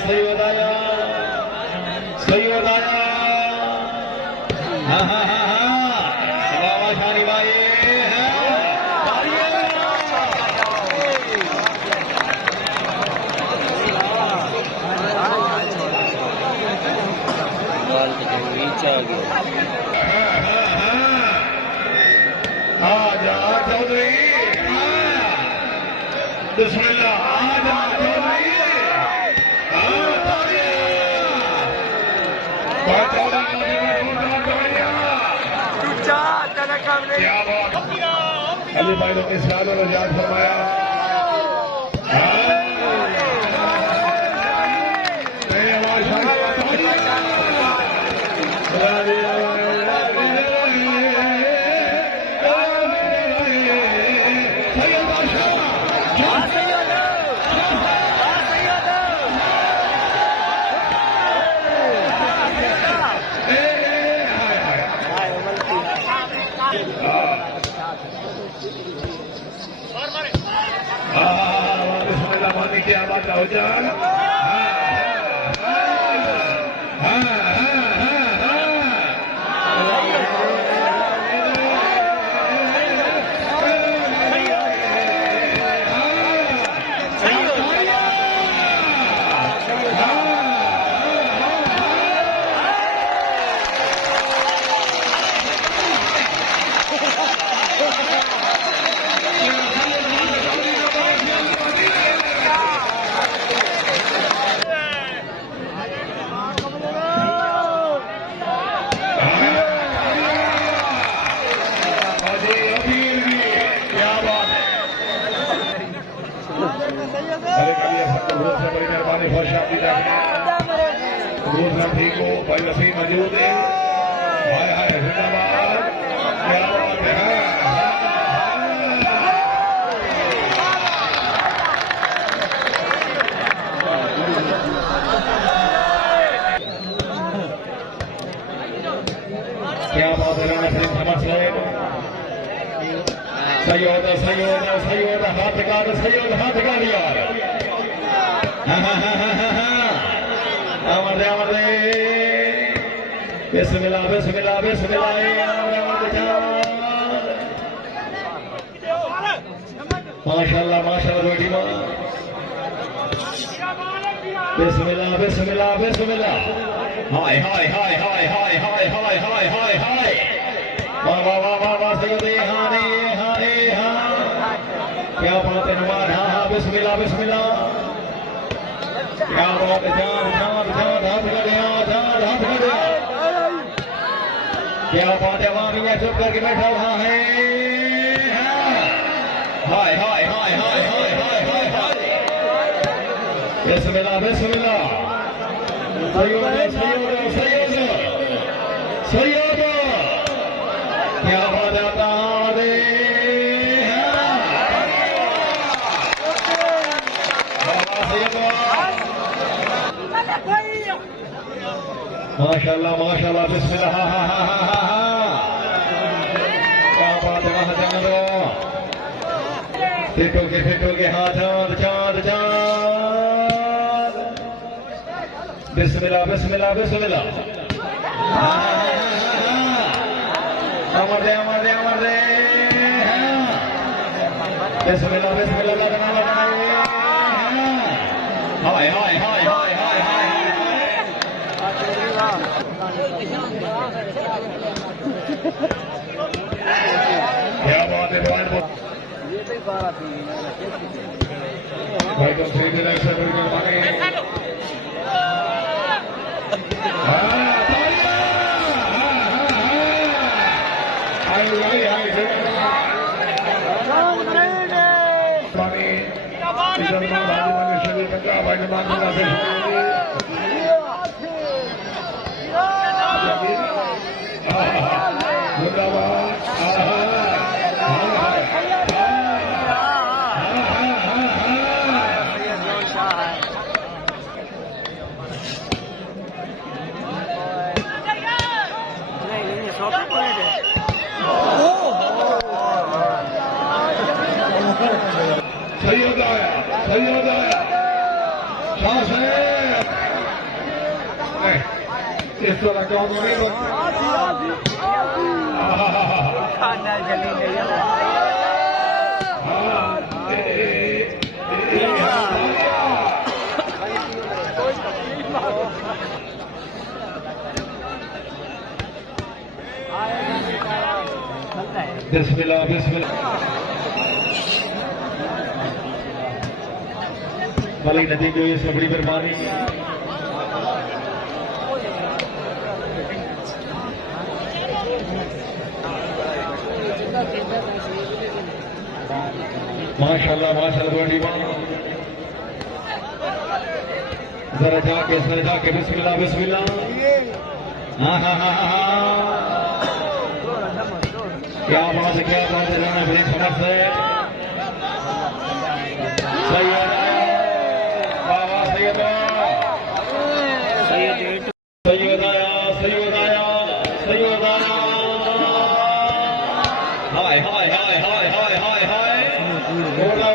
सही बताया, सही बताया। हाँ हाँ हाँ हाँ, बाबा शानी भाई आजा चौधरी, बिस्मिल्लाह, आजा चौधरी। अली भाई ने इस गाने में याद फरमाया। क्या बात हो जाए। ठीक हो भाई, वसीम मौजूद है। हाय हाय जिंदाबाद, क्या बात है। क्या बात है, समझ गए। सही होता, सही होता, सही होता, हाथ का सही होता, हाथ का लिया। अमर अमर बिस्मिल्लाह बिस्मिल्लाह बिस्मिल्लाह। माशाल्लाह माशाल्लाह बेटी माँ, बिस्मिल्लाह बिस्मिल्लाह बिस्मिल्लाह। हाय हाय हाय हाय हाय हाय हाय हाय हाय हाय, वाह वाह वाह वाह वाह, सही हाने हाने हाँ, क्या बात है नुमान। हाँ हाँ बिस्मिल्लाह बिस्मिल्लाह, क्या बात है। जान जान जान हाथ कर दिया, जान हाथ कर दिया। क्या बात है, वहां मियां चुप करके बैठा हुआ है। हाय हाय हाय हाय हाय हाय हाय हाय, बिस्मिल्लाह बिस्मिल्लाह। सही हो गया, सही हो गया, सही हो गया, सही हो गया। क्या बात है, माशाल्लाह माशाल्लाह बिस्मिल्लाह। हा हा हा हा हा, क्या बात है। वहां जाने दो, फिटो के हाथ, चांद चांद चांद, बिस्मिल्लाह बिस्मिल्लाह बिस्मिल्लाह। अमर दे अमर दे अमर दे, बिस्मिल्लाह बिस्मिल्लाह। लगना लगना, हाय हाय हाय हाय हाय हाय। क्या बात है भाई, भाई तो सही तरह से इस तरह का खाना जल्दी नहीं बिस्मिल्लाह बिस्मिल्लाह वाली नदी जो इसमें बड़ी मेहरबानी माशाल्लाह माशाल्लाह बड़ी जरा जाके बिस्मिल्लाह बिस्मिल्लाह हाँ हाँ हाँ हाँ क्या बात है जाना बड़ी समझ से सही है बाबा सही बताया हाय हाय हाय हाय हाय हाय हाय